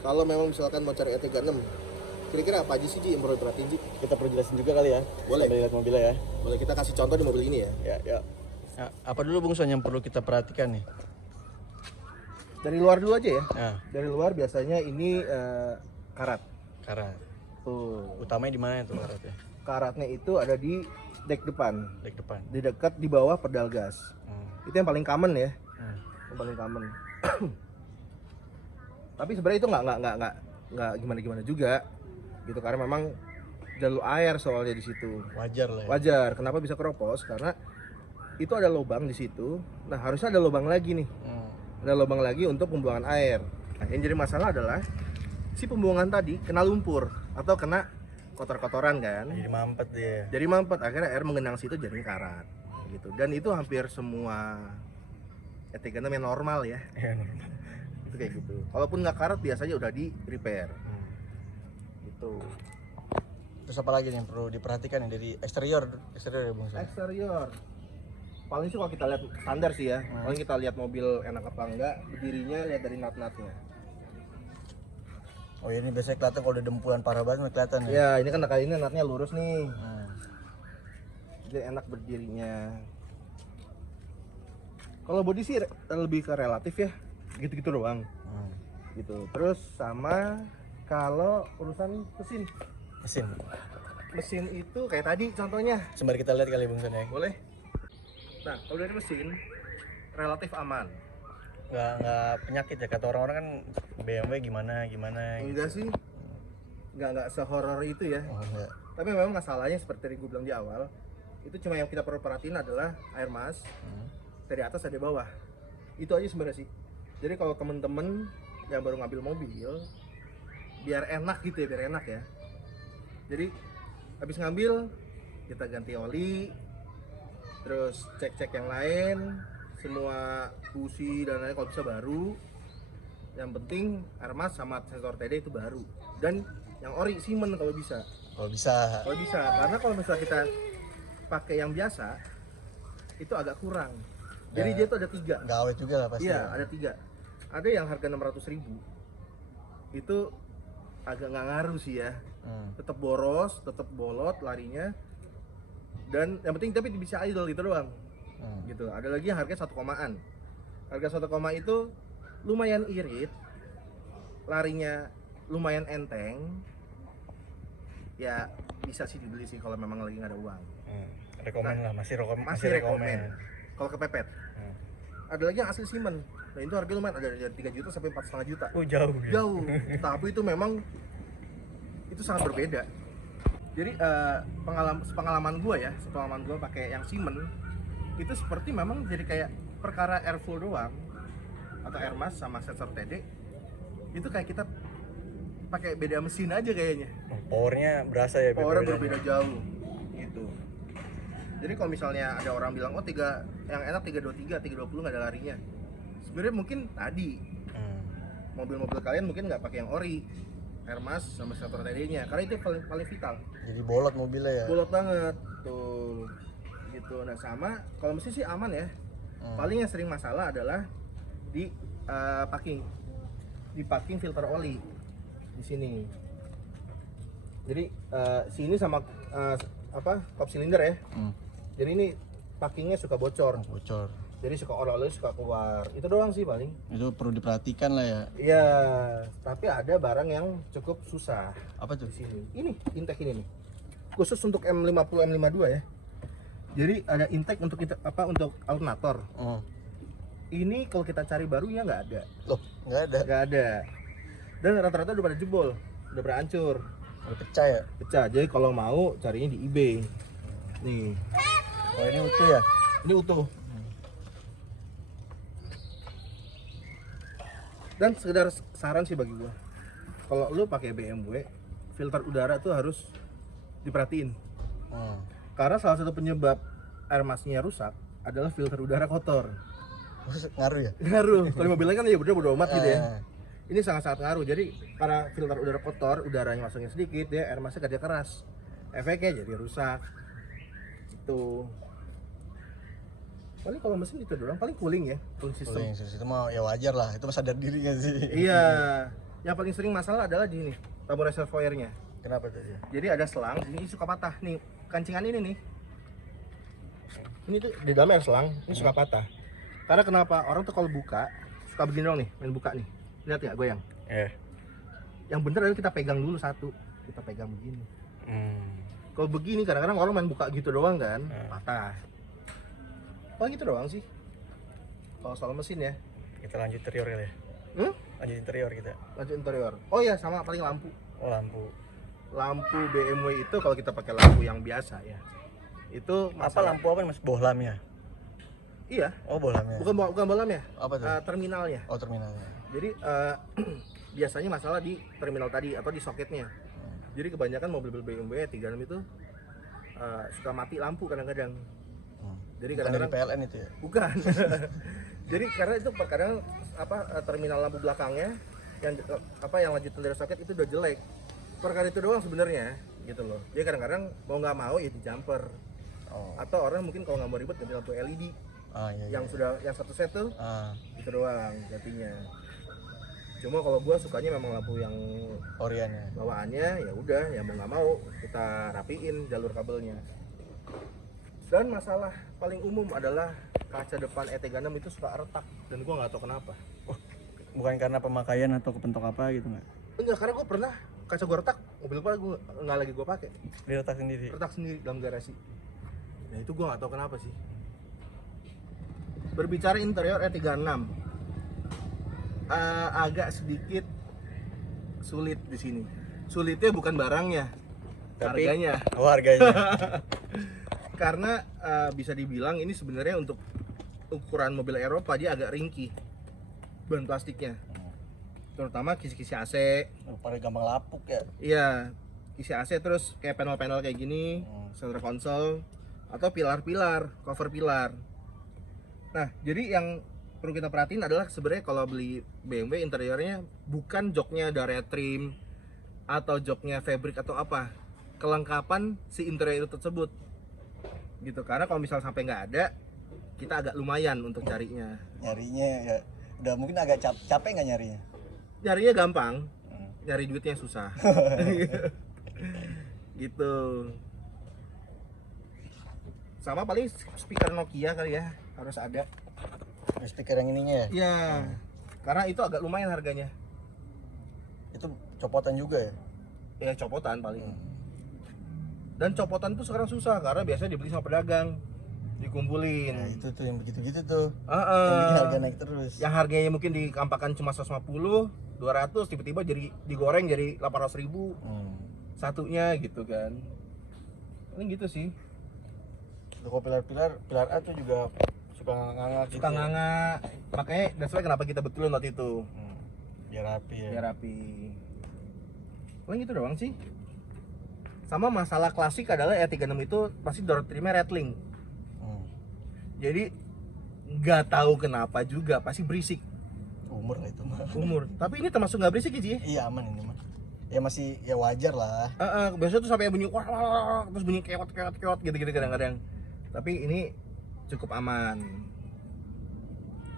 kalau memang misalkan mau cari E36, kira-kira apa aja sih Ji yang perlu diperhatiin Ji? Kita perlu jelasin juga kali ya. Boleh. Sambil lihat mobilnya ya. Boleh kita kasih contoh di mobil ini ya? Ya. Nah, apa dulu Bung Son yang perlu kita perhatikan nih? Dari luar dulu aja ya. Nah, Dari luar biasanya ini karat. karat. Tuh. Utamanya di mana itu karatnya? Karatnya itu ada di dek depan, Dek depan. di dekat di bawah pedal gas. Itu yang paling common ya. Yang paling common. Tapi sebenarnya itu nggak gimana juga gitu, karena memang jalur air soalnya di situ. Wajar lah ya. Wajar. Kenapa bisa keropos? Karena itu ada lubang di situ. Nah, harusnya ada lubang lagi nih. Ada lubang lagi untuk pembuangan air. Nah, yang jadi masalah adalah si pembuangan tadi kena lumpur atau kena kotor-kotoran kan. Jadi mampet dia. Jadi mampet, akhirnya air mengenang situ jadi karat gitu. Dan itu hampir semua E36 yang normal ya. Ya normal. Itu kayak gitu. Kalaupun nggak karat biasanya udah di repair. Gitu. Terus apa lagi nih yang perlu diperhatikan nih dari eksterior ya Bung Son? Eksterior. Paling sih kalau kita lihat standar sih ya. Paling kita lihat mobil enak apa enggak, berdirinya lihat dari nut-nutnya. Oh ini biasanya kelihatan kalau udah dempulan parah banget kelihatan ya. Ya, ini kan kali ini nutnya lurus nih. Jadi enak berdirinya. Kalau body sih lebih ke relatif ya. Gitu-gitu doang. Gitu. Terus sama kalau urusan mesin itu kayak tadi contohnya. Sembari kita lihat kali Bung Son ya. Boleh. Nah, kalau dari mesin relatif aman. Nggak penyakit ya, kata orang-orang kan BMW gimana Enggak sih. Enggak sehoror itu ya. Oh, enggak. Tapi memang masalahnya seperti yang gue bilang di awal, itu cuma yang kita perlu perhatiin adalah air mas dari atas ada bawah. Itu aja sebenarnya sih. Jadi kalau temen-temen yang baru ngambil mobil, biar enak gitu ya, biar enak ya. Jadi habis ngambil kita ganti oli, terus cek-cek yang lain, semua busi dan lain kalau bisa baru. Yang penting air mas sama sensor TD itu baru, dan yang ori Siemens kalau bisa. Kalau bisa, karena kalau misalnya kita pakai yang biasa itu agak kurang. Jadi dia tuh ada 3. Nggak awet juga lah pasti. Iya, ada 3. Ada yang harga 600.000. Itu agak nggak ngaruh sih ya. Tetap boros, tetap bolot larinya. Dan yang penting tapi bisa idle itu doang. Gitu. Ada lagi yang harga 1 komaan. Harga 1 koma itu lumayan irit. Larinya lumayan enteng. Ya bisa sih dibeli sih kalau memang lagi nggak ada uang. Rekomen lah, masih rekomen. Kalau kepepet. Ada lagi yang asli Siemens. Nah itu harganya lumayan, ada dari 3 juta sampai 4,5 juta. Oh jauh. Tapi itu memang itu sangat berbeda. Jadi pengalaman gue pakai yang Siemens itu seperti memang jadi kayak perkara airflow doang atau air mas sama sensor TD itu kayak kita pakai beda mesin aja kayaknya. Powernya berasa ya. Powernya berbeda jauh gitu. Jadi kalau misalnya ada orang bilang oh yang enak 323, 320 nggak ada larinya, sebenarnya mungkin tadi mobil-mobil kalian mungkin nggak pakai yang ori, air mas sama sensor TD-nya, karena itu paling vital. Jadi bolot mobilnya ya. Bolot banget tuh gitu. Nah sama kalau mesin sih aman ya. Paling yang sering masalah adalah di packing filter oli di sini. Jadi sini sama kop silinder ya. Jadi ini packingnya suka bocor. Jadi suka oli suka keluar. Itu doang sih paling. Itu perlu diperhatikan lah ya. Iya, tapi ada barang yang cukup susah. Apa tuh? Di sini. Ini intake ini nih. Khusus untuk M50 M52 ya. Jadi ada intake untuk untuk alternator. Ini kalau kita cari barunya nggak ada. Loh, nggak ada. Dan rata-rata udah pada jebol, udah berancur. Udah pecah ya? Pecah. Jadi kalau mau carinya di eBay. Nih. Oh ini utuh ya? Ini utuh. Dan sekedar saran sih bagi gua, kalau lu pakai BMW, filter udara tuh harus diperhatiin. Karena salah satu penyebab air masnya rusak adalah filter udara kotor. Ngaruh ya? Ngaruh. Kalau mobilnya kan ya udah bodo amat gitu ya. Ini sangat-sangat ngaruh. Jadi karena filter udara kotor, udaranya masuknya sedikit, dia air masnya kerja keras. Efeknya jadi rusak. Itu. Paling kalau mesin itu doang, paling cooling ya, cooling system. Itu mah ya wajar lah, itu mah sadar diri kan sih. Iya. Yang paling sering masalah adalah di ini, tabung reservoirnya. Kenapa tuh dia? Jadi ada selang, ini suka patah nih, kancingan ini nih. Ini tuh di dalamnya ada selang, ini suka patah. Karena kenapa? Orang tuh kalau buka, suka begini dong nih, main buka nih. Lihat ya, goyang. Yang bener adalah kita pegang dulu satu, kita pegang begini. Kalau begini kadang-kadang orang main buka gitu doang kan, patah. Paling gitu doang sih. Kalau soal mesin ya. Kita lanjut interior kali ya. Lanjut interior kita. Lanjut interior. Oh iya, sama paling lampu. Oh, lampu. Lampu BMW itu kalau kita pakai lampu yang biasa ya. Itu Apa lampu apa Mas? Bohlamnya. Iya. Oh, bohlamnya. Bukan bolam ya. Apa tuh? Terminalnya. Oh, terminalnya. Jadi biasanya masalah di terminal tadi atau di soketnya. Jadi kebanyakan mobil BMW 36 itu suka mati lampu kadang-kadang. Jadi Bukan dari kadang-kadang PLN itu ya. bukan. Jadi karena itu kadang terminal lampu belakangnya yang lanjutan dari soket itu udah jelek. Perkara itu doang sebenarnya gitu loh. Jadi kadang-kadang mau nggak mau ya di jumper. Atau orang mungkin kalau nggak mau ribet ganti lampu LED. Iya. Yang satu set tuh itu doang gantinya. Cuma kalau gua sukanya memang lampu yang Oriannya. bawaannya ya udah, ya mau nggak mau kita rapiin jalur kabelnya. Dan masalah paling umum adalah kaca depan E36 itu suka retak dan gua nggak tahu kenapa. Bukan karena pemakaian atau kepentok apa gitu nggak? Enggak, karena gua pernah kaca gua retak, mobil gua nggak lagi gua pakai, Diretak sendiri. retak sendiri dalam garasi. Nah itu gua nggak tahu kenapa sih. Berbicara interior E36, agak sedikit sulit di sini. Sulitnya bukan barangnya, Tapi harganya. Oh, harganya. Karena bisa dibilang ini sebenarnya untuk ukuran mobil Eropa dia agak ringkih ban plastiknya, terutama kisi-kisi AC. Pada gampang lapuk ya. Iya, kisi AC terus kayak panel-panel kayak gini, center console atau pilar-pilar, cover pilar. Nah, jadi yang perlu kita perhatiin adalah sebenarnya kalau beli BMW interiornya bukan joknya Daria trim atau joknya fabric atau apa, kelengkapan si interior tersebut gitu. Karena kalau misal sampai nggak ada, kita agak lumayan untuk carinya. Nyarinya ya udah mungkin agak capek nggak nyarinya? Nyarinya gampang, nyari duitnya susah. Gitu. Sama paling speaker Nokia kali ya, harus ada. Speaker yang ininya ya? Iya, karena itu agak lumayan harganya. Itu copotan juga ya? Ya copotan paling. Dan copotan tuh sekarang susah karena biasanya dibeli sama pedagang, dikumpulin. Nah itu tuh yang begitu-gitu tuh. Yang Yang bikin harga naik terus. Yang harganya mungkin dikampakan cuma 150, 200, tiba-tiba jadi digoreng jadi 800.000 satunya gitu kan. Ini gitu sih. Kalau pilar A tuh juga suka nganga gitu. Suka nganga. Makanya that's why kenapa kita betulin waktu itu. Biar rapi ya. Biar rapi. Paling gitu doang sih. Sama masalah klasik adalah E36 itu pasti door trimnya rattling. Jadi nggak tahu kenapa juga pasti berisik. Umur lah itu mah. Umur. Tapi ini termasuk nggak berisik sih. Iya aman ini mah. Ya masih ya wajar lah. Biasanya tuh sampai bunyi wah, terus bunyi keot gitu-gitu kadang-kadang. Tapi ini cukup aman.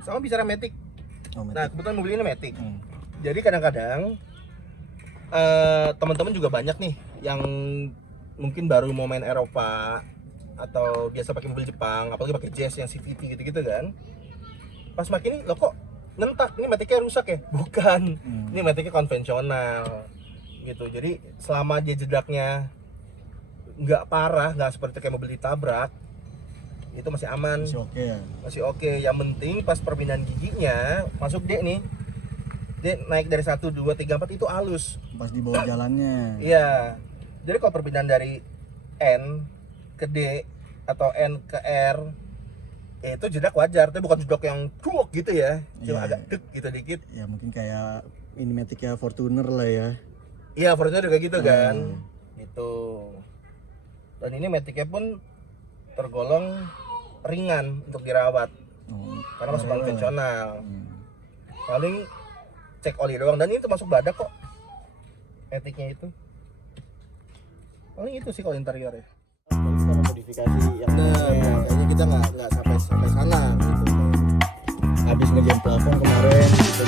Sama bicara Matic. Nah kebetulan mobil ini Matic. Jadi kadang-kadang teman-teman juga banyak nih yang mungkin baru mau main Eropa atau biasa pakai mobil Jepang, apalagi pakai Jazz yang CVT gitu-gitu kan. Pas makin ini, loh kok nentak, ini Matic-nya rusak ya? Bukan, ini Matic-nya konvensional gitu. Jadi selama dia jedaknya nggak parah, nggak seperti kayak mobil ditabrak, itu masih aman. Masih oke ya? Masih oke. Yang penting pas perpindahan giginya masuk D nih, D naik dari 1, 2, 3, 4 itu halus Pas di bawah jalannya. iya. Jadi kalau perpindahan dari N ke D atau N ke R itu jedak wajar, tapi bukan jedak yang cuok gitu ya, cuma agak dek gitu dikit. Ya mungkin kayak ini Matic-nya Fortuner lah ya. Iya, Fortuner juga gitu kan. Gitu. Dan ini Matic-nya pun tergolong ringan untuk dirawat. Karena masuk konvensional. Paling cek oli doang, dan ini termasuk badak kok. Matic-nya itu. Paling itu sih kalau interior ya. Kita modifikasi yang Kayaknya kita nggak sampai sana gitu. habis ngerjain plafon kemarin kita